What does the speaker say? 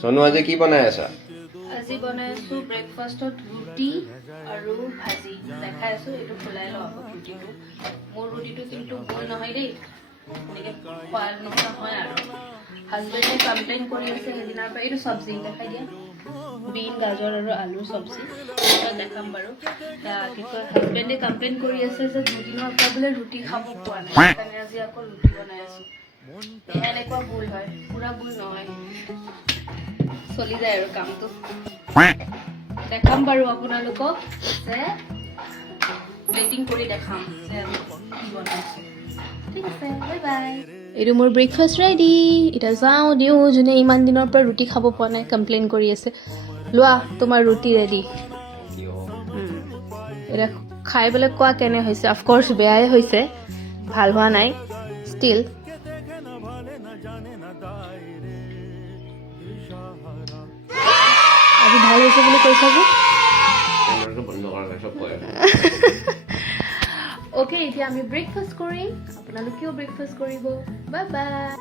সোনু আজি কি বনাই আছা? আজি বনাই আছো ব্ৰেকফাষ্টত ৰুটি আৰু ভাজি দেখাই আছো এইটো খোলাই লওঁ আকৌ ৰুটিটো মোৰ ৰুটিটো কিন্তু গোল নহয় দেই এনেকৈ খোৱাৰ নিচিনা হয় আৰু হাজবেণ্ডে কমপ্লেইন কৰি আছে সেইদিনাৰ পৰা এইটো চব্জি দেখাই দিয়া বিন গাজৰ আৰু আলুৰ চব্জি দেখাম বাৰু কি কয় হাজবেণ্ডে কমপ্লেইন কৰি আছে যে দুদিনৰ পৰা বোলে ৰুটি খাব পোৱা নাই সেইকাৰণে আজি আকৌ ৰুটি বনাই আছো এনেকুৱা ভুল হয় পুৰা ভুল নহয় চলি যায় আৰু কামটো দেখাম বাৰু আপোনালোকক যে প্লেটিং কৰি দেখাম যে আমি কি বনাইছো ঠিক আছে বাই বাই এইটো মোৰ ব্ৰেকফাষ্ট ৰেডি এতিয়া যাওঁ দিওঁ যোনে ইমান দিনৰ পৰা ৰুটি খাব পোৱা নাই কমপ্লেইন কৰি আছে লোৱা তোমাৰ ৰুটি ৰেডি এতিয়া খাই পেলাই কোৱা কেনে হৈছে অফক'ৰ্ছ বেয়াই হৈছে ভাল হোৱা নাই ষ্টিল আজি ভাল হৈছে বুলি কৈছা যে অ'কে এতিয়া আমি ব্ৰেকফাষ্ট কৰিম আপোনালোকেও ব্ৰেকফাষ্ট কৰিব বাই বাই